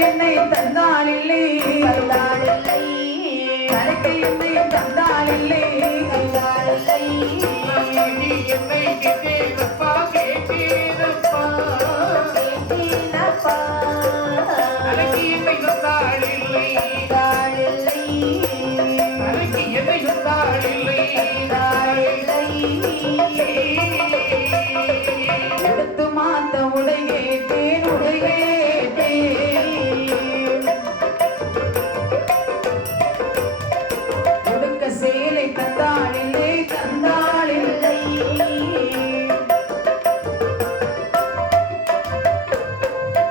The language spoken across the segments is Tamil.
என்னை தந்தாளில்லை தலைக்கு என்னை தந்தாளில்லை என்னை கேட்டேனப்பா கேட்டேனப்பா தலைக்கு என்னை தந்தாளில்லை தலைக்கு என்னை தந்தாளில்லை எடுத்து மாத்த உடை கேட்டேன் உடை கேட்டேன் கொடுக்க சேலை தந்தாளில்லை தந்தாளில்லை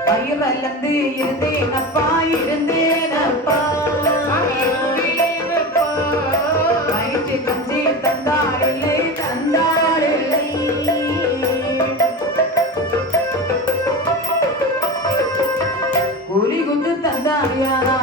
பயிரல்லந்து இருந்தேனப்பா இருந்தேனப்பா வயிற்று கஞ்சி தந்தாளில்லை தந்தாளில்லை கூலி குத்து தந்தாயா